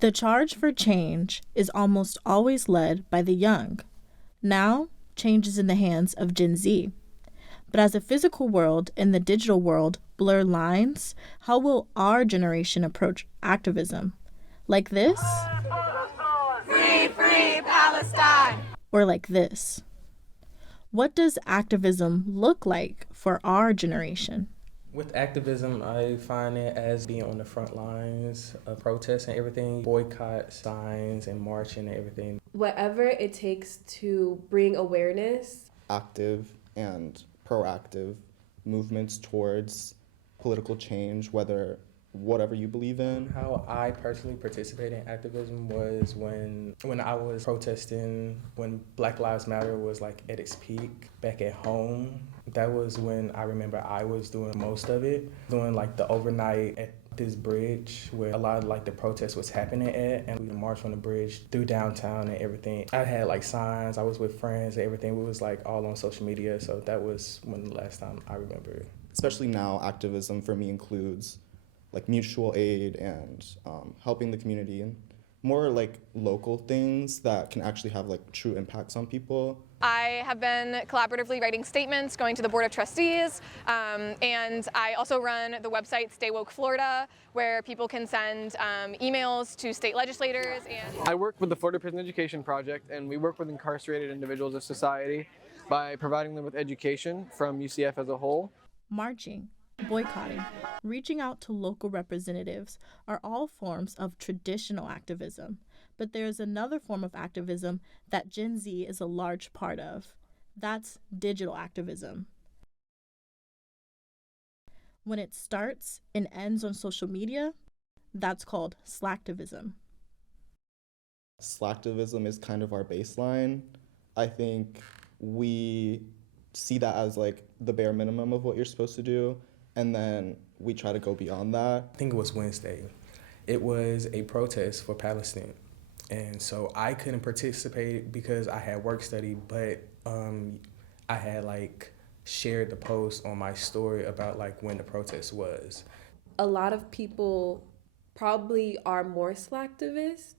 The charge for change is almost always led by the young. Now, change is in the hands of Gen Z. But as the physical world and the digital world blur lines, how will our generation approach activism? Like this? Free, free Palestine! Or like this? What does activism look like for our generation? With activism, I find it as being on the front lines of protests and everything, boycott signs and marching and everything. Whatever it takes to bring awareness. Active and proactive movements towards political change, whatever you believe in. How I personally participated in activism was when I was protesting when Black Lives Matter was like at its peak back at home. That was when I remember I was doing most of it, doing like the overnight at this bridge where a lot of like the protest was happening at, and we marched on the bridge through downtown and everything. I had like signs, I was with friends and everything. We was like all on social media, so that was when the last time I remember it. Especially now, activism for me includes like mutual aid and helping the community and more like local things that can actually have like true impacts on people. I have been collaboratively writing statements, going to the Board of Trustees, and I also run the website Stay Woke Florida, where people can send emails to state legislators. And I work with the Florida Prison Education Project, and we work with incarcerated individuals of society by providing them with education from UCF as a whole. Marching, boycotting, reaching out to local representatives are all forms of traditional activism. But there is another form of activism that Gen Z is a large part of. That's digital activism. When it starts and ends on social media, that's called slacktivism. Slacktivism is kind of our baseline. I think we see that as like the bare minimum of what you're supposed to do, and then we try to go beyond that. I think it was Wednesday. It was a protest for Palestine. And so I couldn't participate because I had work study, but I had like shared the post on my story about like when the protest was. A lot of people probably are more slacktivist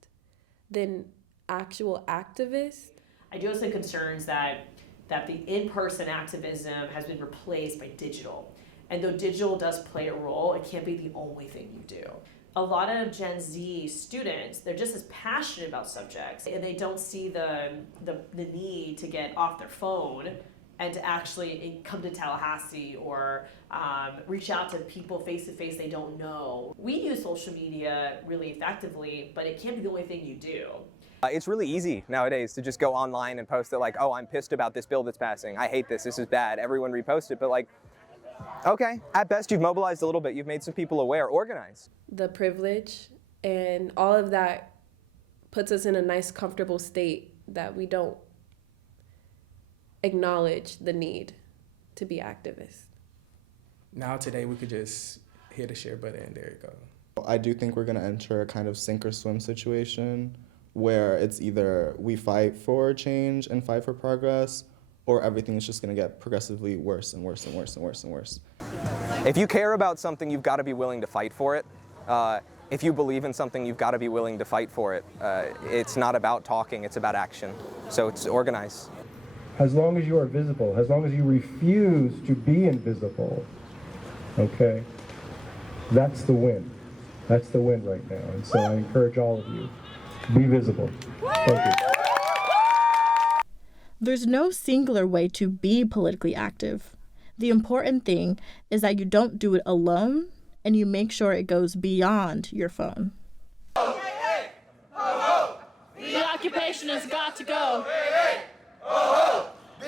than actual activists. I do have some concerns that the in-person activism has been replaced by digital. And though digital does play a role, it can't be the only thing you do. A lot of Gen Z students, they're just as passionate about subjects, and they don't see the need to get off their phone and to actually come to Tallahassee or reach out to people face to face they don't know. We use social media really effectively, but it can't be the only thing you do. It's really easy nowadays to just go online and post it like, oh, I'm pissed about this bill that's passing. I hate this. This is bad. Everyone repost it. But like, okay, at best you've mobilized a little bit. You've made some people aware, organized. The privilege and all of that puts us in a nice, comfortable state that we don't acknowledge the need to be activists. Now today we could just hit the share button and there you go. I do think we're gonna enter a kind of sink or swim situation where it's either we fight for change and fight for progress, or everything is just gonna get progressively worse and worse and worse and worse and worse. If you care about something, you've got to be willing to fight for it. If you believe in something, you've got to be willing to fight for it. It's not about talking, it's about action. So it's organized. As long as you are visible, as long as you refuse to be invisible, okay, that's the win. That's the win right now. And so I encourage all of you, be visible. Thank you. There's no singular way to be politically active. The important thing is that you don't do it alone and you make sure it goes beyond your phone. The occupation has got to go.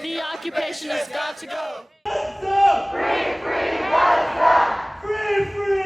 The occupation has got to go. Free, free Palestine! Free, free